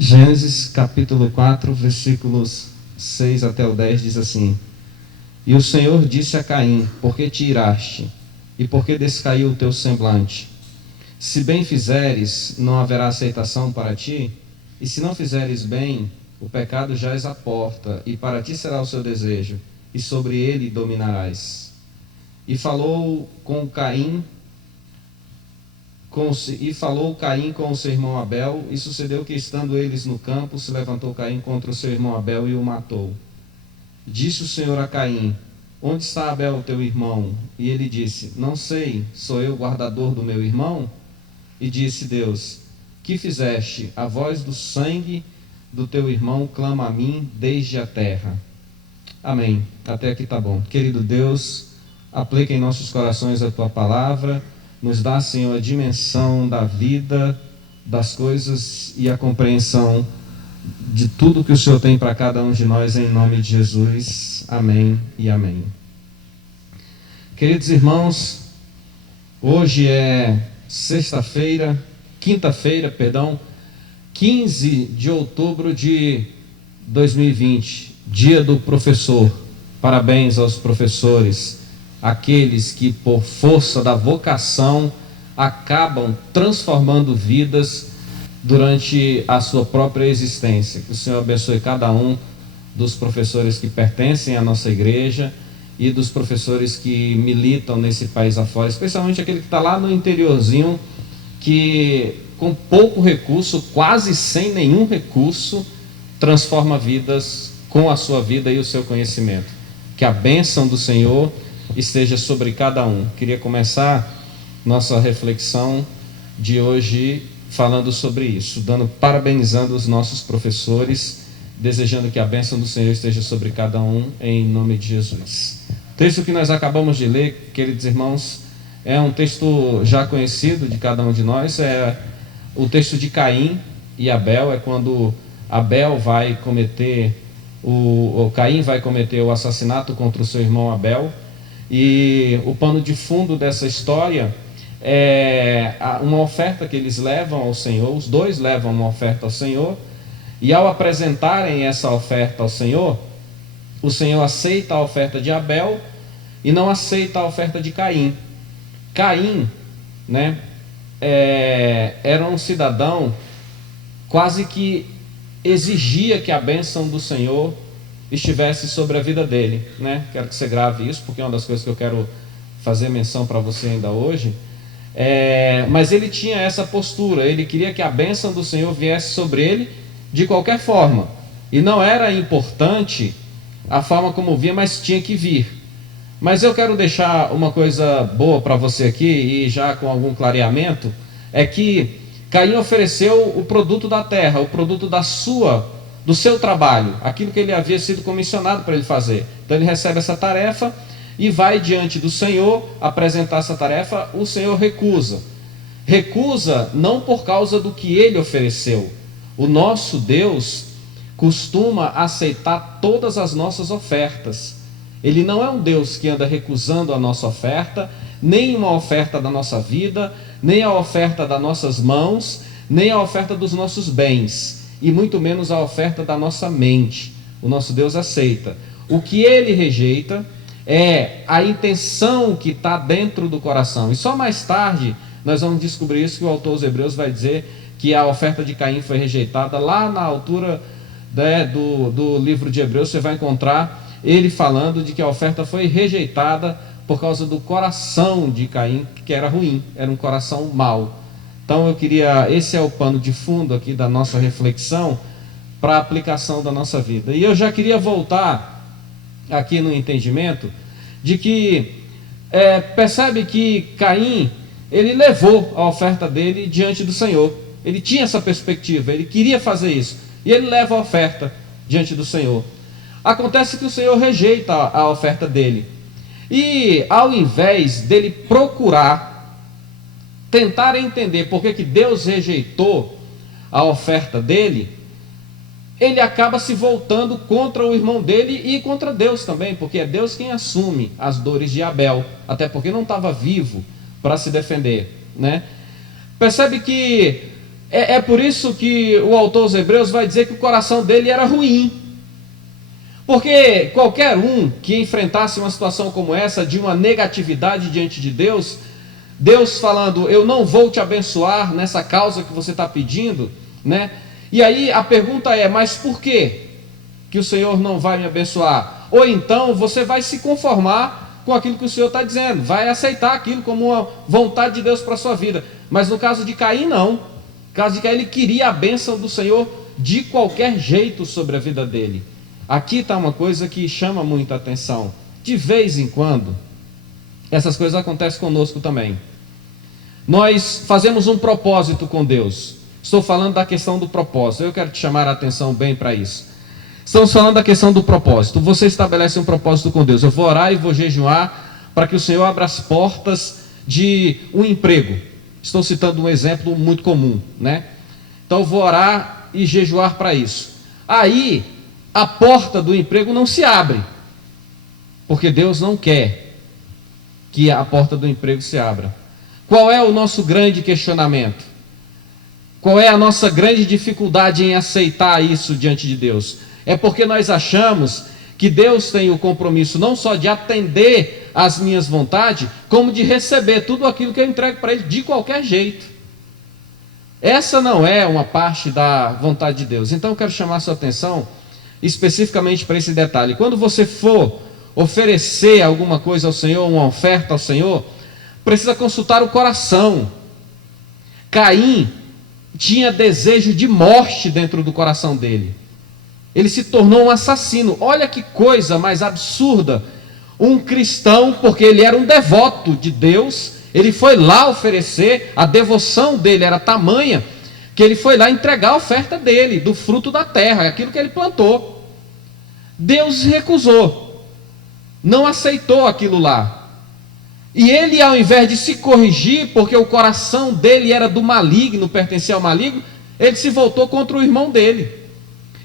Gênesis capítulo 4, versículos 6 até o 10 diz assim: E o Senhor disse a Caim: Por que te iraste? E por que descaiu o teu semblante? Se bem fizeres, não haverá aceitação para ti, e se não fizeres bem, o pecado jaz à porta, e para ti será o seu desejo, e sobre ele dominarás. E falou Caim com o seu irmão Abel, e sucedeu que, estando eles no campo, se levantou Caim contra o seu irmão Abel e o matou. Disse o Senhor a Caim: Onde está Abel, teu irmão? E ele disse: Não sei, sou eu o guardador do meu irmão? E disse Deus: Que fizeste? A voz do sangue do teu irmão clama a mim desde a terra. Amém. Até aqui tá bom. Querido Deus, aplica em nossos corações a tua palavra. Nos dá, Senhor, a dimensão da vida, das coisas e a compreensão de tudo que o Senhor tem para cada um de nós, em nome de Jesus. Amém e amém. Queridos irmãos, hoje é quinta-feira, 15 de outubro de 2020, dia do professor. Parabéns aos professores, aqueles que por força da vocação acabam transformando vidas durante a sua própria existência. Que o Senhor abençoe cada um dos professores que pertencem à nossa igreja e dos professores que militam nesse país afora, especialmente aquele que está lá no interiorzinho, que com pouco recurso, quase sem nenhum recurso, transforma vidas com a sua vida e o seu conhecimento. Que a bênção do Senhor esteja sobre cada um. Queria começar nossa reflexão de hoje falando sobre isso, parabenizando os nossos professores, desejando que a bênção do Senhor esteja sobre cada um, em nome de Jesus. O texto que nós acabamos de ler, queridos irmãos, é um texto já conhecido de cada um de nós, é o texto de Caim e Abel. É quando Abel vai cometer Caim vai cometer o assassinato contra o seu irmão Abel. E o pano de fundo dessa história é uma oferta que eles levam ao Senhor. Os dois levam uma oferta ao Senhor, e ao apresentarem essa oferta ao Senhor, o Senhor aceita a oferta de Abel e não aceita a oferta de Caim. Caim, era um cidadão quase que exigia que a bênção do Senhor estivesse sobre a vida dele, Quero que você grave isso, porque é uma das coisas que eu quero fazer menção para você ainda hoje. Mas ele tinha essa postura, ele queria que a bênção do Senhor viesse sobre ele de qualquer forma, e não era importante a forma como vinha, mas tinha que vir. Mas eu quero deixar uma coisa boa para você aqui, e já com algum clareamento, é que Caim ofereceu o produto da terra, o produto do seu trabalho, aquilo que ele havia sido comissionado para ele fazer. Então ele recebe essa tarefa e vai diante do Senhor apresentar essa tarefa. O Senhor recusa não por causa do que ele ofereceu. O nosso Deus costuma aceitar todas as nossas ofertas. Ele não é um Deus que anda recusando a nossa oferta, nem uma oferta da nossa vida, nem a oferta das nossas mãos, nem a oferta dos nossos bens, e muito menos a oferta da nossa mente. O nosso Deus aceita. O que ele rejeita é a intenção que está dentro do coração. E só mais tarde nós vamos descobrir isso, que o autor aos Hebreus vai dizer que a oferta de Caim foi rejeitada. Lá na altura do livro de Hebreus, você vai encontrar ele falando de que a oferta foi rejeitada por causa do coração de Caim, que era ruim, era um coração mau. Então esse é o pano de fundo aqui da nossa reflexão para a aplicação da nossa vida. E eu já queria voltar aqui no entendimento de que percebe que Caim, ele levou a oferta dele diante do Senhor. Ele tinha essa perspectiva, ele queria fazer isso, e ele leva a oferta diante do Senhor. Acontece que o Senhor rejeita a oferta dele, e ao invés dele tentar entender por que Deus rejeitou a oferta dele, ele acaba se voltando contra o irmão dele e contra Deus também, porque é Deus quem assume as dores de Abel, até porque não estava vivo para se defender, Percebe que É por isso que o autor aos Hebreus vai dizer que o coração dele era ruim. Porque qualquer um que enfrentasse uma situação como essa, de uma negatividade diante de Deus, Deus falando, eu não vou te abençoar nessa causa que você está pedindo, né? E aí a pergunta é, mas por quê que o Senhor não vai me abençoar? Ou então você vai se conformar com aquilo que o Senhor está dizendo, vai aceitar aquilo como uma vontade de Deus para a sua vida. Mas no caso de Caim, não. No caso de Caim, ele queria a bênção do Senhor de qualquer jeito sobre a vida dele. Aqui está uma coisa que chama muita atenção. De vez em quando, essas coisas acontecem conosco também. Nós fazemos um propósito com Deus. Estou falando da questão do propósito. Eu quero te chamar a atenção bem para isso. Estamos falando da questão do propósito. Você estabelece um propósito com Deus. Eu vou orar e vou jejuar para que o Senhor abra as portas de um emprego. Estou citando um exemplo muito comum, né? Então eu vou orar e jejuar para isso. Aí a porta do emprego não se abre, porque Deus não quer que a porta do emprego se abra. Qual é o nosso grande questionamento? Qual é a nossa grande dificuldade em aceitar isso diante de Deus? É porque nós achamos que Deus tem o compromisso não só de atender às minhas vontades, como de receber tudo aquilo que eu entrego para Ele de qualquer jeito. Essa não é uma parte da vontade de Deus. Então eu quero chamar a sua atenção especificamente para esse detalhe. Quando você for oferecer alguma coisa ao Senhor, uma oferta ao Senhor, precisa consultar o coração. Caim tinha desejo de morte dentro do coração dele. Ele se tornou um assassino. Olha que coisa mais absurda. Um cristão, porque ele era um devoto de Deus, ele foi lá oferecer, a devoção dele era tamanha, que ele foi lá entregar a oferta dele, do fruto da terra, aquilo que ele plantou. Deus recusou, não aceitou aquilo lá. E ele, ao invés de se corrigir, porque o coração dele era do maligno, pertencia ao maligno, ele se voltou contra o irmão dele.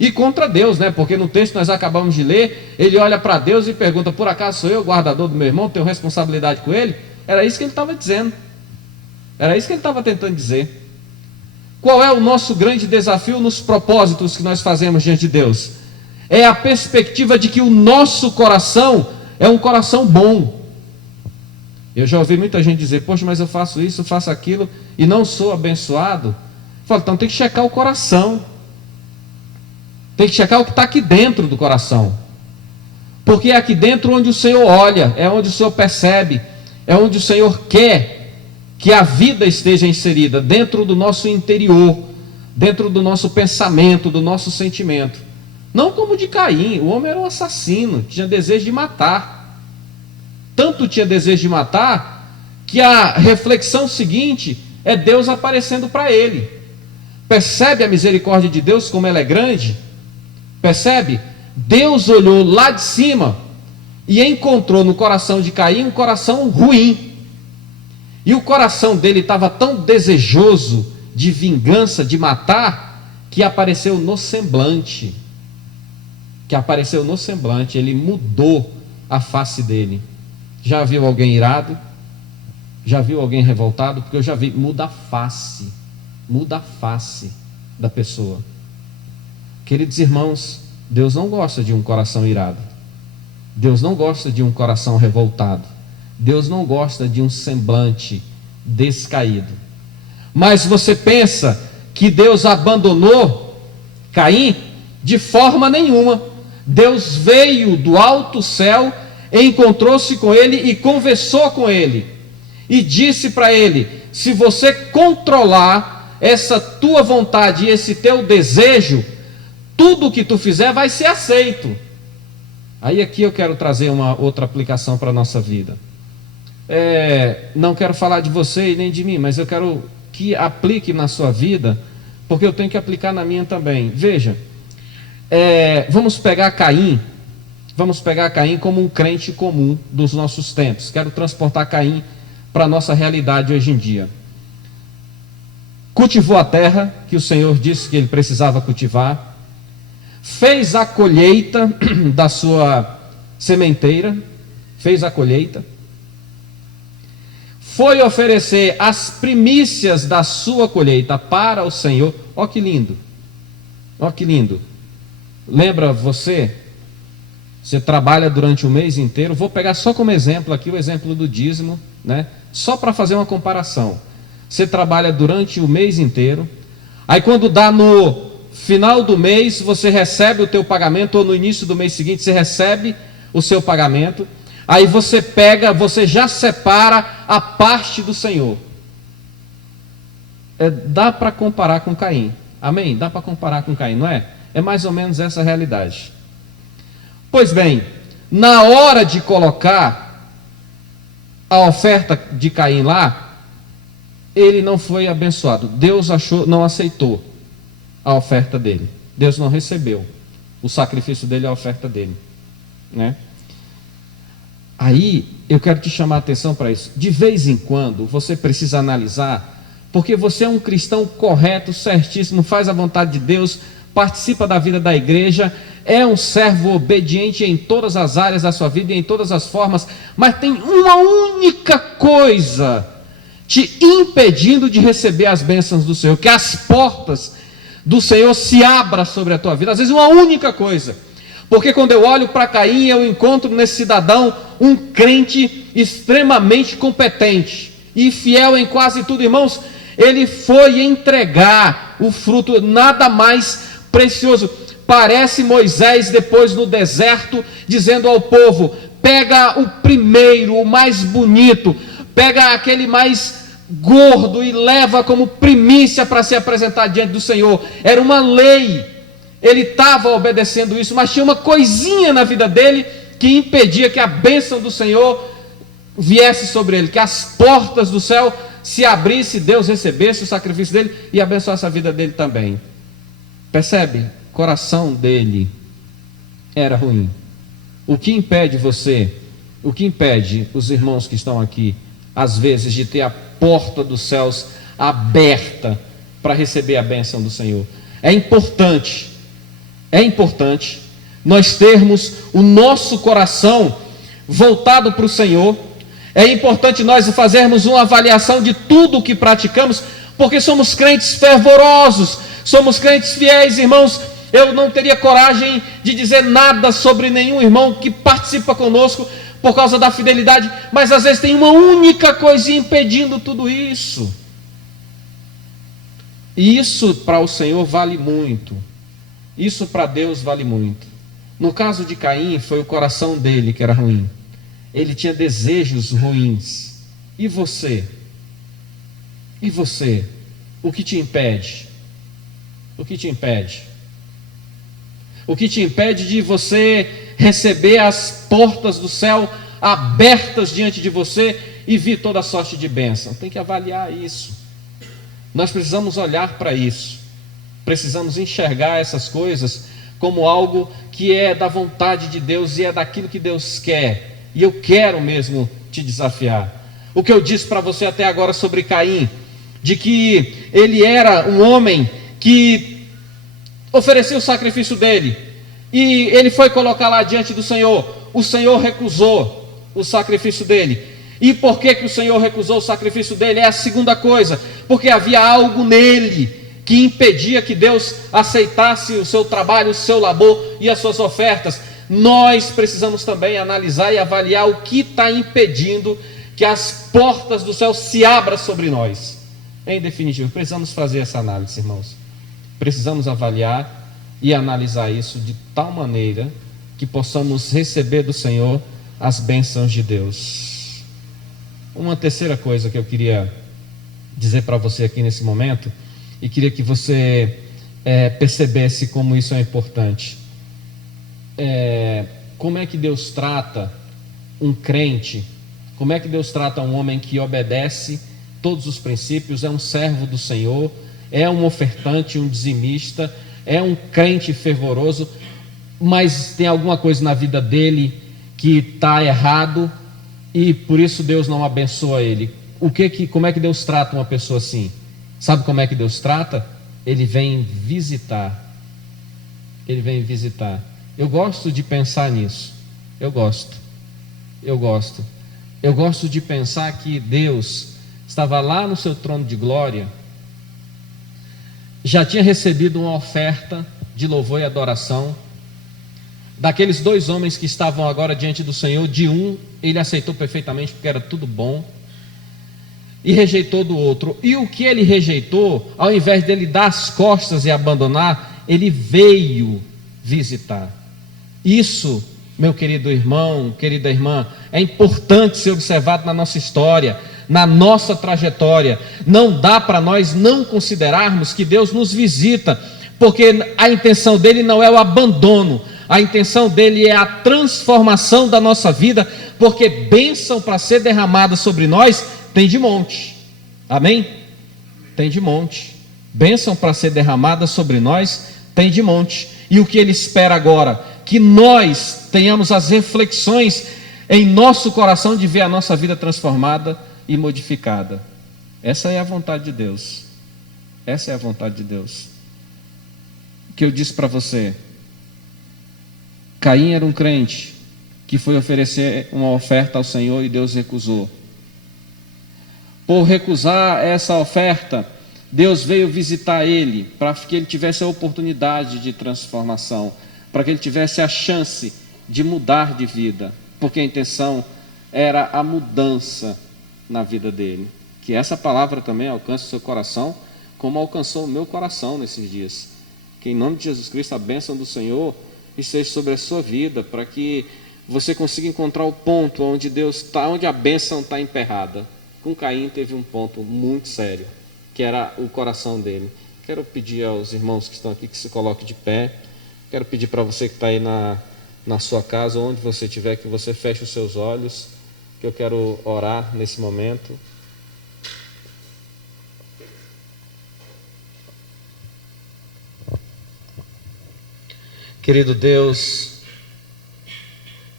E contra Deus, né? Porque no texto que nós acabamos de ler, ele olha para Deus e pergunta, por acaso sou eu o guardador do meu irmão, tenho responsabilidade com ele? Era isso que ele estava dizendo. Era isso que ele estava tentando dizer. Qual é o nosso grande desafio nos propósitos que nós fazemos diante de Deus? É a perspectiva de que o nosso coração é um coração bom. Eu já ouvi muita gente dizer, poxa, mas eu faço isso, faço aquilo e não sou abençoado. Eu falo, então tem que checar o coração. Tem que checar o que está aqui dentro do coração. Porque é aqui dentro onde o Senhor olha, é onde o Senhor percebe, é onde o Senhor quer que a vida esteja inserida, dentro do nosso interior, dentro do nosso pensamento, do nosso sentimento. Não como de Caim, o homem era um assassino, tinha desejo de matar. Tanto tinha desejo de matar, que a reflexão seguinte é Deus aparecendo para ele. Percebe a misericórdia de Deus como ela é grande? Percebe? Deus olhou lá de cima e encontrou no coração de Caim um coração ruim. E o coração dele estava tão desejoso de vingança, de matar, que apareceu no semblante. Ele mudou a face dele. Já viu alguém irado? Já viu alguém revoltado? Porque eu já vi, muda a face da pessoa. Queridos irmãos, Deus não gosta de um coração irado. Deus não gosta de um coração revoltado. Deus não gosta de um semblante descaído. Mas você pensa que Deus abandonou Caim? De forma nenhuma. Deus veio do alto céu, encontrou-se com ele e conversou com ele. E disse para ele, se você controlar essa tua vontade e esse teu desejo, tudo o que tu fizer vai ser aceito. Aí aqui eu quero trazer uma outra aplicação para a nossa vida. Não quero falar de você e nem de mim, mas eu quero que aplique na sua vida, porque eu tenho que aplicar na minha também. Veja, vamos pegar Caim como um crente comum dos nossos tempos. Quero transportar Caim para a nossa realidade hoje em dia. Cultivou a terra que o Senhor disse que ele precisava cultivar, fez a colheita da sua sementeira, foi oferecer as primícias da sua colheita para o Senhor. Ó que lindo, ó que lindo. Lembra você trabalha durante o mês inteiro, vou pegar só como exemplo aqui o exemplo do dízimo, né? Só para fazer uma comparação. Você trabalha durante o mês inteiro, aí quando dá no final do mês, você recebe o teu pagamento, ou no início do mês seguinte, você recebe o seu pagamento, aí você pega, você já separa a parte do Senhor. Dá para comparar com Caim, amém? Dá para comparar com Caim, não é? É mais ou menos essa a realidade. Pois bem, na hora de colocar a oferta de Caim lá, ele não foi abençoado. Deus não aceitou a oferta dele. Deus não recebeu o sacrifício dele, a oferta dele, né? Aí eu quero te chamar a atenção para isso. De vez em quando você precisa analisar, porque você é um cristão correto, certíssimo, faz a vontade de Deus, participa da vida da igreja, é um servo obediente em todas as áreas da sua vida e em todas as formas, mas tem uma única coisa te impedindo de receber as bênçãos do Senhor, que as portas do Senhor se abram sobre a tua vida. Às vezes uma única coisa, porque quando eu olho para Caim, eu encontro nesse cidadão um crente extremamente competente e fiel em quase tudo. Irmãos, ele foi entregar o fruto, nada mais precioso. Parece Moisés depois no deserto, dizendo ao povo: pega o primeiro, o mais bonito, pega aquele mais gordo e leva como primícia para se apresentar diante do Senhor. Era uma lei, ele estava obedecendo isso, mas tinha uma coisinha na vida dele que impedia que a bênção do Senhor viesse sobre ele, que as portas do céu se abrissem, Deus recebesse o sacrifício dele e abençoasse a vida dele também. Percebe? O coração dele era ruim. O que impede você, o que impede os irmãos que estão aqui, às vezes, de ter a porta dos céus aberta para receber a bênção do Senhor? É importante nós termos o nosso coração voltado para o Senhor. É importante nós fazermos uma avaliação de tudo o que praticamos, porque somos crentes fervorosos, somos crentes fiéis, irmãos. Eu não teria coragem de dizer nada sobre nenhum irmão que participa conosco por causa da fidelidade, mas às vezes tem uma única coisinha impedindo tudo isso. E isso para o Senhor vale muito. Isso para Deus vale muito. No caso de Caim, foi o coração dele que era ruim. Ele tinha desejos ruins. E você? E você? O que te impede? O que te impede? O que te impede de você receber as portas do céu abertas diante de você e vir toda sorte de bênção? Tem que avaliar isso. Nós precisamos olhar para isso. Precisamos enxergar essas coisas como algo que é da vontade de Deus e é daquilo que Deus quer. E eu quero mesmo te desafiar. O que eu disse para você até agora sobre Caim, de que ele era um homem que ofereceu o sacrifício dele, e ele foi colocar lá diante do Senhor. O Senhor recusou o sacrifício dele. E por que o Senhor recusou o sacrifício dele? É a segunda coisa, porque havia algo nele que impedia que Deus aceitasse o seu trabalho, o seu labor e as suas ofertas. Nós precisamos também analisar e avaliar o que está impedindo que as portas do céu se abram sobre nós. Em definitivo, precisamos fazer essa análise, irmãos. Precisamos avaliar e analisar isso de tal maneira que possamos receber do Senhor as bênçãos de Deus. Uma terceira coisa que eu queria dizer para você aqui nesse momento, e queria que você percebesse como isso é importante. Como é que Deus trata um crente? Como é que Deus trata um homem que obedece todos os princípios, é um servo do Senhor, é um ofertante, um dizimista, é um crente fervoroso, mas tem alguma coisa na vida dele que está errado e por isso Deus não abençoa ele? Como é que Deus trata uma pessoa assim? Sabe como é que Deus trata? Ele vem visitar. Ele vem visitar. Eu gosto de pensar nisso. Eu gosto. Eu gosto de pensar que Deus estava lá no seu trono de glória, já tinha recebido uma oferta de louvor e adoração daqueles dois homens que estavam agora diante do Senhor. De um ele aceitou perfeitamente porque era tudo bom, e rejeitou do outro. E o que ele rejeitou, ao invés dele dar as costas e abandonar, ele veio visitar. Isso, meu querido irmão, querida irmã, é importante ser observado na nossa história, na nossa trajetória. Não dá para nós não considerarmos que Deus nos visita, porque a intenção dele não é o abandono, a intenção dele é a transformação da nossa vida, porque bênção para ser derramada sobre nós tem de monte. Amém? Tem de monte. Bênção para ser derramada sobre nós tem de monte. E o que ele espera agora? Que nós tenhamos as reflexões em nosso coração de ver a nossa vida transformada e modificada. Essa é a vontade de Deus. Essa é a vontade de Deus. O que eu disse para você: Caim era um crente que foi oferecer uma oferta ao Senhor e Deus recusou. Por recusar essa oferta, Deus veio visitar ele para que ele tivesse a oportunidade de transformação, para que ele tivesse a chance de mudar de vida, porque a intenção era a mudança na vida dele. Que essa palavra também alcance o seu coração, como alcançou o meu coração nesses dias. Que em nome de Jesus Cristo a bênção do Senhor esteja sobre a sua vida, para que você consiga encontrar o ponto onde Deus está, onde a bênção está emperrada. Com Caim teve um ponto muito sério, que era o coração dele. Quero pedir aos irmãos que estão aqui que se coloquem de pé. Quero pedir para você que está aí na sua casa, onde você estiver, que você feche os seus olhos, que eu quero orar nesse momento. Querido Deus,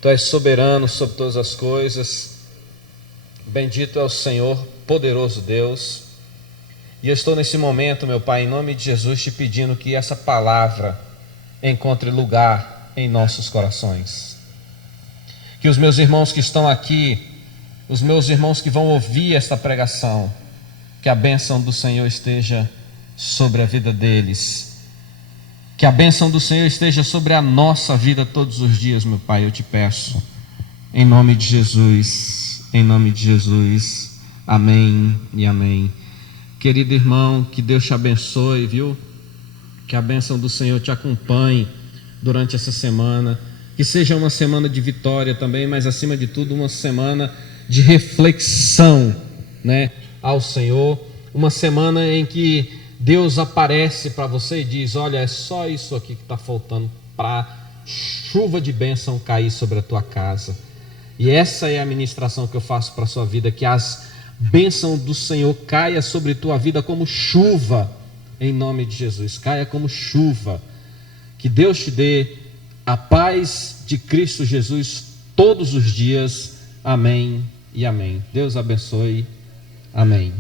Tu és soberano sobre todas as coisas. Bendito é o Senhor, poderoso Deus. E eu estou nesse momento, meu Pai, em nome de Jesus, te pedindo que essa palavra encontre lugar em nossos corações. Que os meus irmãos que estão aqui, os meus irmãos que vão ouvir esta pregação, que a bênção do Senhor esteja sobre a vida deles. Que a bênção do Senhor esteja sobre a nossa vida todos os dias, meu Pai, eu te peço. Em nome de Jesus. Em nome de Jesus, amém e amém. Querido irmão, que Deus te abençoe, viu? Que a bênção do Senhor te acompanhe durante essa semana. Que seja uma semana de vitória também, mas acima de tudo uma semana de reflexão, né, ao Senhor. Uma semana em que Deus aparece para você e diz: olha, é só isso aqui que está faltando para chuva de bênção cair sobre a tua casa. E essa é a ministração que eu faço para a sua vida, que as bênçãos do Senhor caia sobre tua vida como chuva, em nome de Jesus, caia como chuva. Que Deus te dê a paz de Cristo Jesus todos os dias, amém e amém. Deus abençoe, amém.